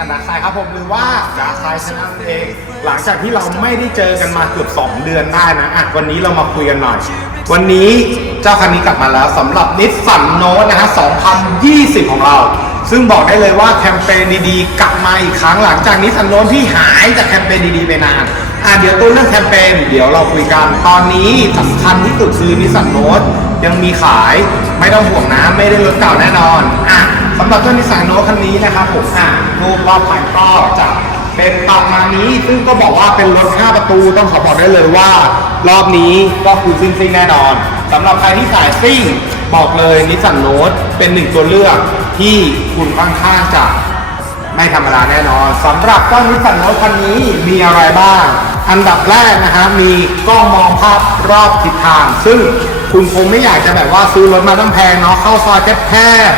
สันดาคายครับผมหรือว่าดาคายชนะนั่นเอง หลังจากที่เราไม่ได้เจอกันมาเกือบ2 เดือนได้นะอะวันนี้เรามาคุยกันหน่อย วันนี้เจ้าคันนี้กลับมาแล้วสำหรับนิสสันโน e นะฮะ2020 ของเรา ซึ่งบอกได้เลยว่าแคมเปญดีๆ กลับมาอีกครั้งหลังจากนิสสันโน e ที่หายจากแคมเปญดีๆไปนานอะเดี๋ยวตัวเรื่องแคมเปญเดี๋ยวเราคุยกันตอนนี้สำคัญที่สุดคือนิสสันโน e ยังมีขายไม่ต้องห่วงนะไม่ได้รถเก่าแน่นอนอะสำหรับเจ้านิสสันโน e คันนี้นะครับผมอะ รูปรอบภายก็จะเป็นประมาณนี้ ซึ่งก็บอกว่าเป็นรถ 5 ประตูต้องขอบอกได้เลยว่า รอบนี้ก็คือซิ่งซิ่งแน่นอนสำหรับใครที่สายซิ่งบอกเลยนิสสันโน e เป็นหนึ่งตัวเลือกที่คุณค่อนข้างจะไม่ธรรมดาแน่นอนสำหรับเจ้านิสสันโนคันนี้มีอะไรบ้าง อันดับแรกนะฮะมีกล้องมองภาพรอบทิศทาง ซึ่งคุณคงไม่อยากจะแบบว่าซื้อรถมาตั้งแพงเนาะเข้าซอยแคบ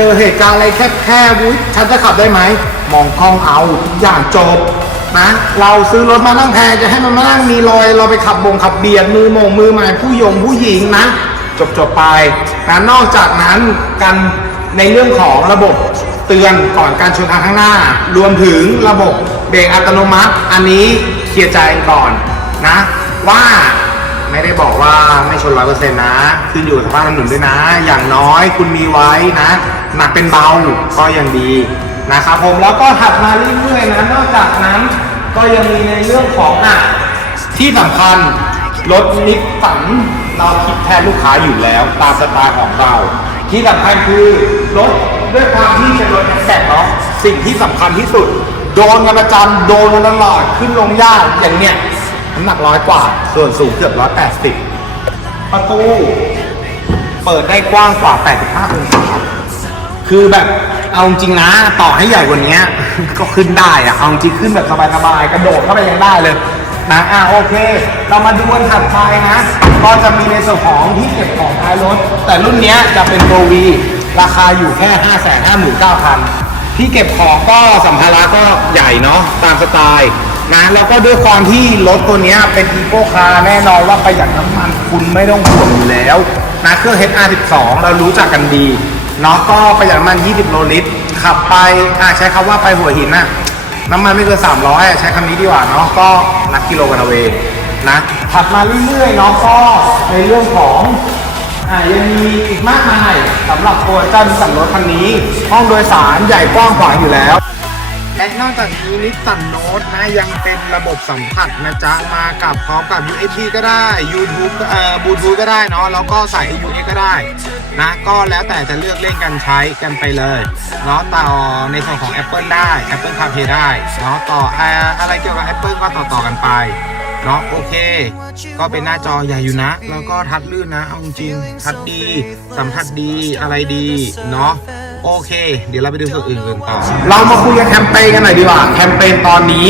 เจอเหตุการณ์อะไรแคบๆวุ้ยฉันจะขับได้ไหม มองกล้องเอาทุกอย่างจบนะ เราซื้อรถมาตั้งแพงจะให้มันมานั่งมีรอย เราไปขับบงขับเบียดมือโมงมือใหม่ผู้ยงผู้หญิงนะ จบจบไปนะนอกจากนั้นกันในเรื่องของระบบเตือนก่อนการชนทางข้างหน้า รวมถึงระบบเบรกอัตโนมัติ อันนี้เคลียร์ใจก่อนนะ ว่า ไม่ได้บอกว่าไม่ชนร้อยเปอร์เซ็นต์นะ ขึ้นอยู่กับสภาพถนนด้วยนะ อย่างน้อยคุณมีไว้นะ หนักเป็นเบาก็ยังดีนะครับผมแล้วก็ถัดมาเรื่อยๆนะนอกจากนั้นก็ยังมีในเรื่องของอะที่สำคัญรถนิสสันเราคิดแทนลูกค้าอยู่แล้วตามสไตล์ของเรา ที่สำคัญคือรถด้วยความที่เป็นรถแท็กเนาะสิ่งที่สำคัญที่สุด โดนกันประจำโดนกันตลอดขึ้นลงยากอย่างเนี้ย น้ำหนักร้อยกว่า ส่วนสูงเกือบร้อยแปดสิบประตู เปิดได้กว้างกว่า 85 องศา คือแบบ เอาจริงนะ ต่อให้ใหญ่กว่านี้ ก็ขึ้นได้อะเอาจริงขึ้นแบบสบายๆ กระโดดเข้าไปยังได้เลย นะ อะโอเค เรามาดูกันถัดไปนะ ก็จะมีในส่วนของที่เก็บของท้ายรถ แต่รุ่นนี้จะเป็นโปรวี ราคาอยู่แค่ 5 5 9 0 0 0ที่เก็บของก็สัมภาระก็ใหญ่เนาะ ตามสไตล์ นะแล้วก็ด้วยความที่รถตัวนี้เป็นอีโคคาร์แน่นอนว่าประหยัดน้ำมันคุณไม่ต้องห่วงอยู่แล้วนะเครื่อง HR12 เรารู้จักกันดีเนาะก็ประหยัดน้ำมัน 20 โลลิตร ขับไปอะใช้คำว่าไปหัวหินน่ะน้ำมันไม่เกิน300อะใช้คำนี้ดีกว่าเนาะก็นักกิโลกันเอาเองนะถัดมาเรื่อยๆเนาะก็ในเรื่องของอ่ายังมีอีกมากมายสำหรับตัวเจ้าสสันรถคันนี้ ห้องโดยสารใหญ่กว้างขวางอยู่แล้ว และนอกจากนี้นิสสันโนตนะยังเป็นระบบสัมผัสนะจ๊ะ มากับพร้อมกับ USB ก็ได้ YouTube เอ่อบลูทูธก็ได้เนาะแล้วก็ใส่ AUX ก็ได้นะก็แล้วแต่จะเลือกเล่นกันใช้กันไปเลยเนาะต่อในส่วนของ Apple ได้ Apple CarPlay ได้เนาะต่อออะไรเกี่ยวกับ Apple ก็ต่อต่อกันไปเนาะโอเค ก็เป็นหน้าจอใหญ่อยู่นะ แล้วก็ทัดลื่นนะเอาจริงทัดดี สัมผัสดีอะไรดีเนาะ โอเค เดี๋ยวเราไปดูส่วนอื่นกันต่อ เรามาคุยกันแคมเปญกันหน่อยดีกว่า แคมเปญตอนนี้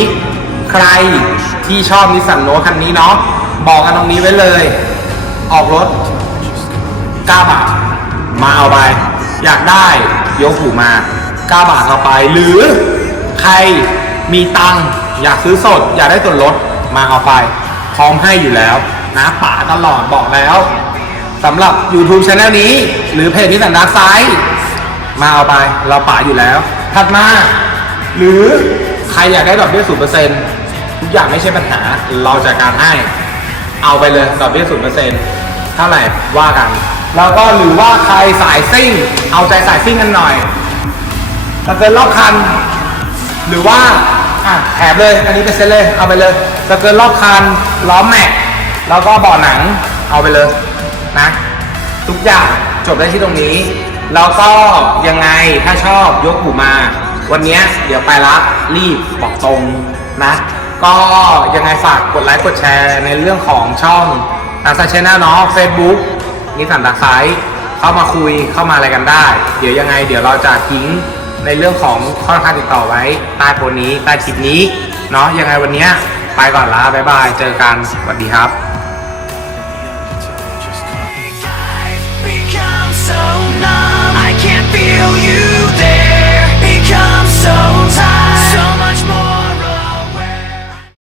ใครที่ชอบนิสสันโนคันนี้เนาะบอกกันตรงนี้ไว้เลย ออกรถ9บาทมาเอาไป อยากได้ยกหูมา9บาทเอาไป หรือใครมีตังค์อยากซื้อสด อยากได้ส่วนลดมาเอาไป พร้อมให้อยู่แล้วนะป่าตลอดบอกแล้วสำหรับ YouTube Channel นี้ หรือเพจนิสสันดาร์ไซด์ มาเอาไปเราป่าอยู่แล้ว ถัดมา หรือใครอยากได้ดอกเบี้ยศูนย์เปอร์เซ็นต์ทุกอย่างไม่ใช่ปัญหาเราจัดการให้ เอาไปเลยดอกเบี้ยศูนย์เปอร์เซ็นต์เท่าไหร่ว่ากัน แล้วก็หรือว่าใครสายซิ่ง เอาใจสายซิ่งกันหน่อยสเกินรอบคัน หรือว่าอะแถมเลย อันนี้เป็นเซ็ตเลย เอาไปเลยสเกินรอบคันล้อแม็กแล้วก็เบาะหนังเอาไปเลยนะ ทุกอย่างจบได้ที่ตรงนี้ แล้วก็ยังไงถ้าชอบยกหูมา วันนี้เดี๋ยวไปละรีบบอกตรงนะ ก็ยังไงฝากกดไลค์กดแชร์ในเรื่องของช่องดักไซชแนลเนาะเฟซบุ๊กนิสันดักไซเข้ามาคุยเข้ามาอะไรกันได้ เดี๋ยวยังไง เดี๋ยวเราจะทิ้งในเรื่องของข้อทางติดต่อไว้ใต้โพสต์นี้ใต้คลิปนี้เนาะยังไงวันนี้ไปก่อนละบ๊ายบาย เจอกันสวัสดีครับ